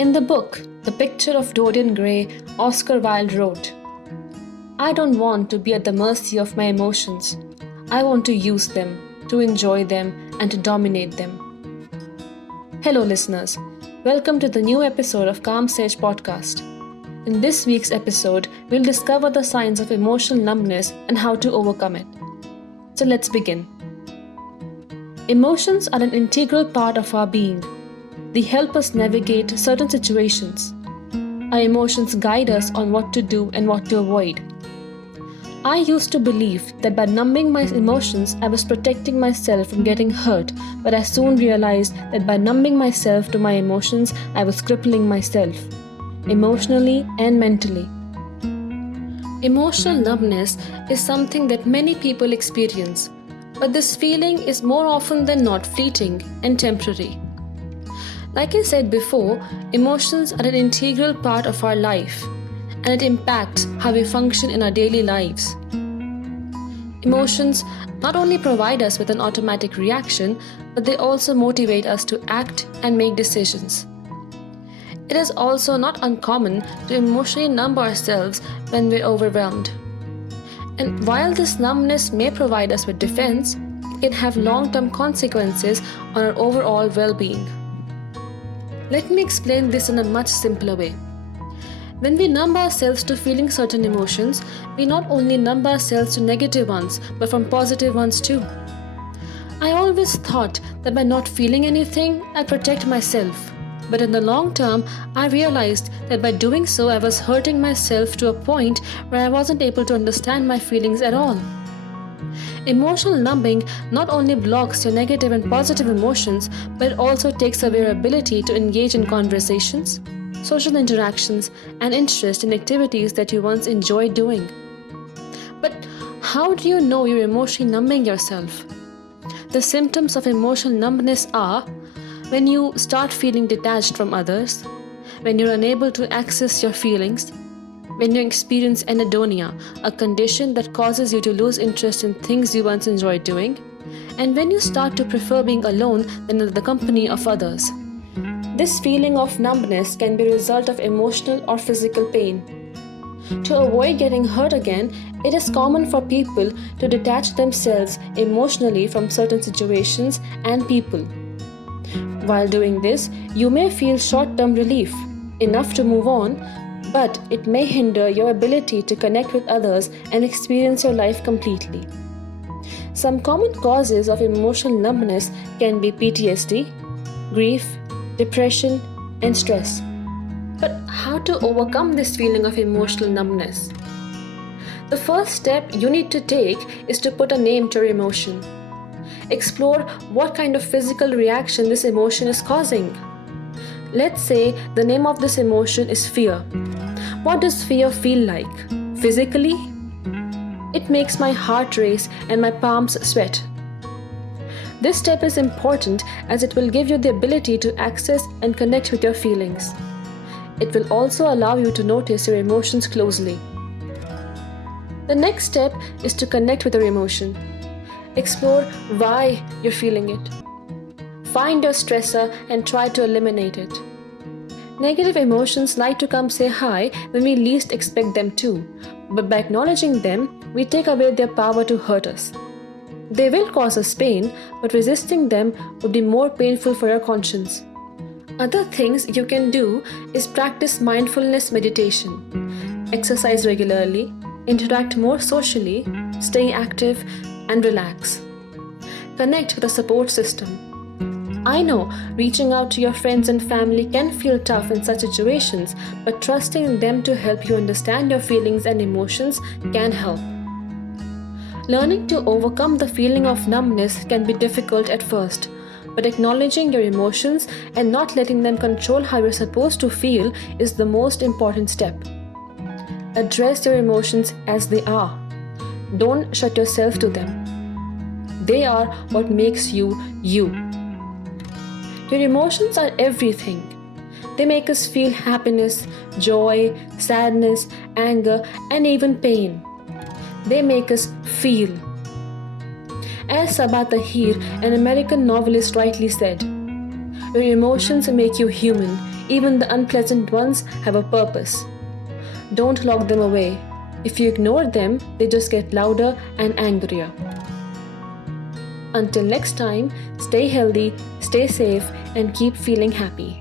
In the book, The Picture of Dorian Gray, Oscar Wilde wrote, "I don't want to be at the mercy of my emotions. I want to use them, to enjoy them, and to dominate them." Hello listeners, welcome to the new episode of Calm Sage Podcast. In this week's episode, we'll discover the signs of emotional numbness and how to overcome it. So let's begin. Emotions are an integral part of our being. They help us navigate certain situations. Our emotions guide us on what to do and what to avoid. I used to believe that by numbing my emotions, I was protecting myself from getting hurt, but I soon realized that by numbing myself to my emotions, I was crippling myself, emotionally and mentally. Emotional numbness is something that many people experience, but this feeling is more often than not fleeting and temporary. Like I said before, emotions are an integral part of our life, and it impacts how we function in our daily lives. Emotions not only provide us with an automatic reaction, but they also motivate us to act and make decisions. It is also not uncommon to emotionally numb ourselves when we're overwhelmed. And while this numbness may provide us with defense, it can have long-term consequences on our overall well-being. Let me explain this in a much simpler way. When we numb ourselves to feeling certain emotions, we not only numb ourselves to negative ones, but from positive ones too. I always thought that by not feeling anything, I'd protect myself. But in the long term, I realized that by doing so, I was hurting myself to a point where I wasn't able to understand my feelings at all. Emotional numbing not only blocks your negative and positive emotions, but it also takes away your ability to engage in conversations, social interactions, and interest in activities that you once enjoyed doing. But how do you know you're emotionally numbing yourself? The symptoms of emotional numbness are when you start feeling detached from others, when you're unable to access your feelings, when you experience anhedonia, a condition that causes you to lose interest in things you once enjoyed doing, and when you start to prefer being alone than in the company of others. This feeling of numbness can be a result of emotional or physical pain. To avoid getting hurt again, it is common for people to detach themselves emotionally from certain situations and people. While doing this, you may feel short-term relief, enough to move on, but it may hinder your ability to connect with others and experience your life completely. Some common causes of emotional numbness can be PTSD, grief, depression, and stress. But how to overcome this feeling of emotional numbness? The first step you need to take is to put a name to your emotion. Explore what kind of physical reaction this emotion is causing. Let's say the name of this emotion is fear. What does fear feel like? Physically? It makes my heart race and my palms sweat. This step is important as it will give you the ability to access and connect with your feelings. It will also allow you to notice your emotions closely. The next step is to connect with your emotion. Explore why you're feeling it. Find your stressor and try to eliminate it. Negative emotions like to come say hi when we least expect them to, but by acknowledging them, we take away their power to hurt us. They will cause us pain, but resisting them would be more painful for your conscience. Other things you can do is practice mindfulness meditation, exercise regularly, interact more socially, stay active, and relax. Connect with a support system. I know reaching out to your friends and family can feel tough in such situations, but trusting them to help you understand your feelings and emotions can help. Learning to overcome the feeling of numbness can be difficult at first, but acknowledging your emotions and not letting them control how you're supposed to feel is the most important step. Address your emotions as they are. Don't shut yourself to them. They are what makes you, you. Your emotions are everything. They make us feel happiness, joy, sadness, anger, and even pain. They make us feel. As Sabaa Tahir, an American novelist, rightly said, where emotions make you human. Even the unpleasant ones have a purpose. Don't lock them away. If you ignore them, they just get louder and angrier. Until next time, stay healthy, stay safe, and keep feeling happy.